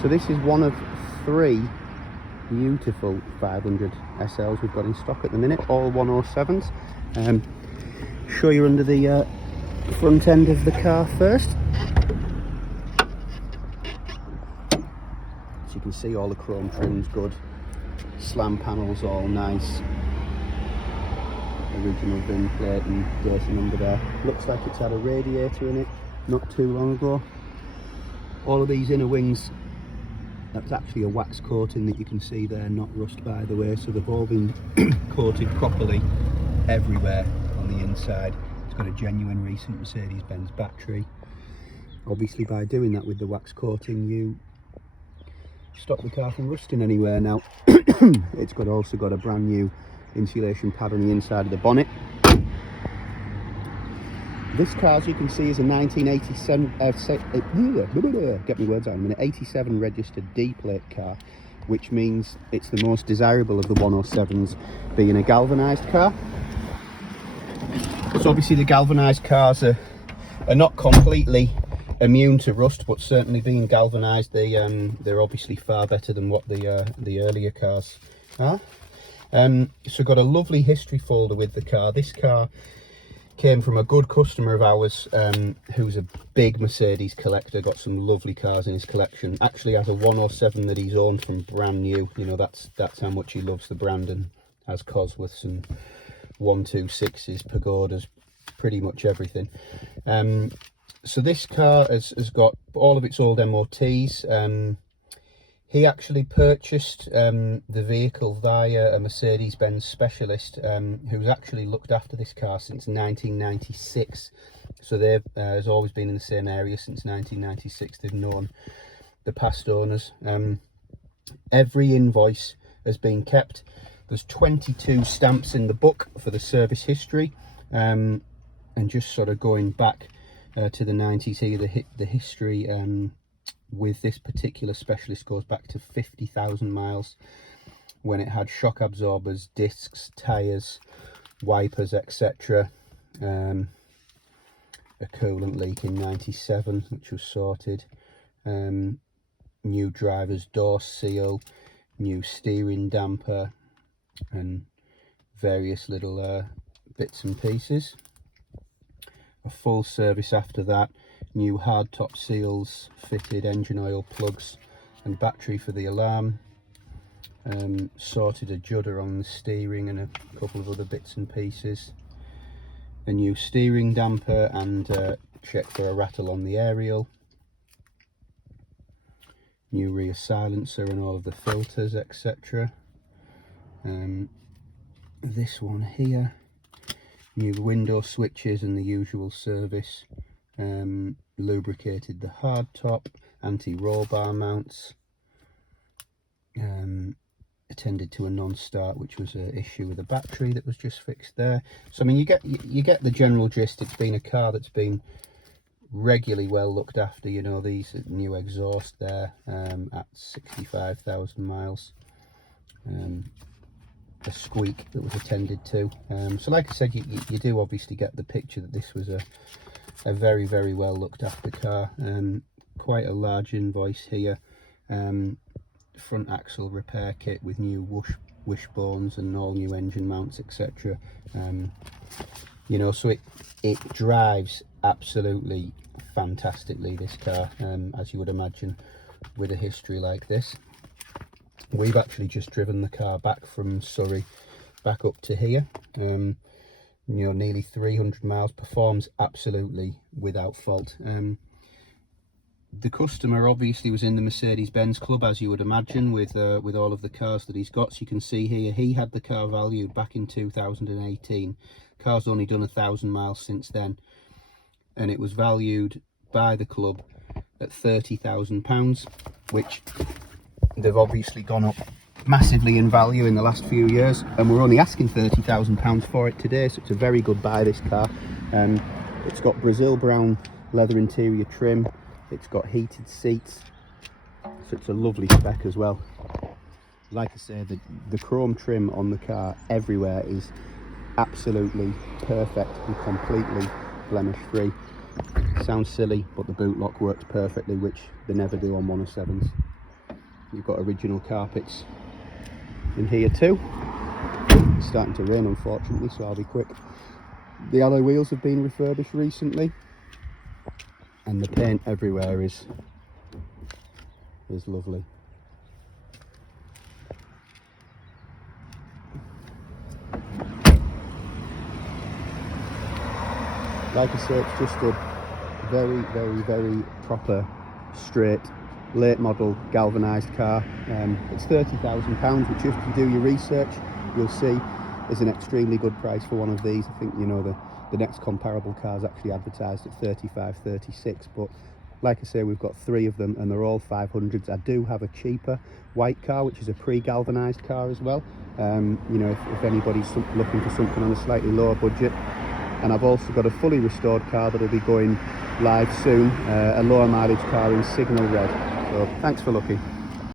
So this is one of 3 beautiful 500 SLs we've got in stock at the minute, all 107s. Show you under the front end of the car first. So you can see all the chrome trim's good, slam panels all nice, original VIN plate and data number there. Looks like it's had a radiator in it not too long ago. All of these inner wings, that's actually a wax coating that you can see there, not rust by the way, so they've all been coated properly everywhere on the inside. It's got a genuine recent Mercedes-Benz battery. Obviously by doing that with the wax coating you stop the car from rusting anywhere. Now it's also got a brand new insulation pad on the inside of the bonnet. This car, as you can see, is a 1987 get my words out in a minute, 87 registered D plate car, which means it's the most desirable of the 107s, being a galvanised car. So obviously the galvanised cars are not completely immune to rust, but certainly being galvanised, they're obviously far better than what the earlier cars are. So got a lovely history folder with the car. This car came from a good customer of ours who's a big Mercedes collector, got some lovely cars in his collection. Actually has a 107 that he's owned from brand new. You know, that's how much he loves the brand, and has Cosworths and 126s, Pagodas, pretty much everything. So this car has got all of its old MOTs. He actually purchased the vehicle via a Mercedes-Benz specialist who's actually looked after this car since 1996. So they've has always been in the same area since 1996. They've known the past owners. Every invoice has been kept. There's 22 stamps in the book for the service history, and just sort of going back to the 90s here, the history with this particular specialist goes back to 50,000 miles, when it had shock absorbers, discs, tyres, wipers, etc. A coolant leak in 97, which was sorted. New driver's door seal, new steering damper, and various little bits and pieces. A full service after that, new hard top seals, fitted engine oil plugs and battery for the alarm, sorted a judder on the steering and a couple of other bits and pieces, a new steering damper and check for a rattle on the aerial, new rear silencer and all of the filters, etc. This one here, new window switches and the usual service. Lubricated the hard top, anti-roll bar mounts, attended to a non-start, which was an issue with the battery that was just fixed there. So I mean, you get the general gist. It's been a car that's been regularly well looked after. You know, these new exhaust there at 65,000 miles, a squeak that was attended to. So like I said, you do obviously get the picture that this was a very, very well looked after car. Quite a large invoice here. Front axle repair kit with new wishbones and all new engine mounts, etc. You know, so it drives absolutely fantastically, this car, as you would imagine with a history like this. We've actually just driven the car back from Surrey back up to here. You know, nearly 300 miles, performs absolutely without fault. The customer obviously was in the Mercedes-Benz club, as you would imagine, with all of the cars that he's got. So you can see here, he had the car valued back in 2018. Car's only done 1,000 miles since then, and it was valued by the club at £30,000, which they've obviously gone up massively in value in the last few years, and we're only asking £30,000 for it today. So it's a very good buy, this car. It's got Brazil brown leather interior trim, it's got heated seats, so it's a lovely spec as well. Like I say, the chrome trim on the car everywhere is absolutely perfect and completely blemish free. Sounds silly, but the boot lock works perfectly, which they never do on 107s. You've got original carpets in here too. It's starting to rain unfortunately, so I'll be quick. The alloy wheels have been refurbished recently, and the paint everywhere is lovely. Like I say, it's just a very proper, straight, late model galvanised car. It's £30,000, which if you do your research, you'll see is an extremely good price for one of these. I think, you know, the next comparable car is actually advertised at 35, 36, but like I say, we've got 3 of them and they're all 500s. I do have a cheaper white car, which is a pre-galvanised car as well. You know, if anybody's looking for something on a slightly lower budget. And I've also got a fully restored car that'll be going live soon, a lower mileage car in signal red. So thanks for looking.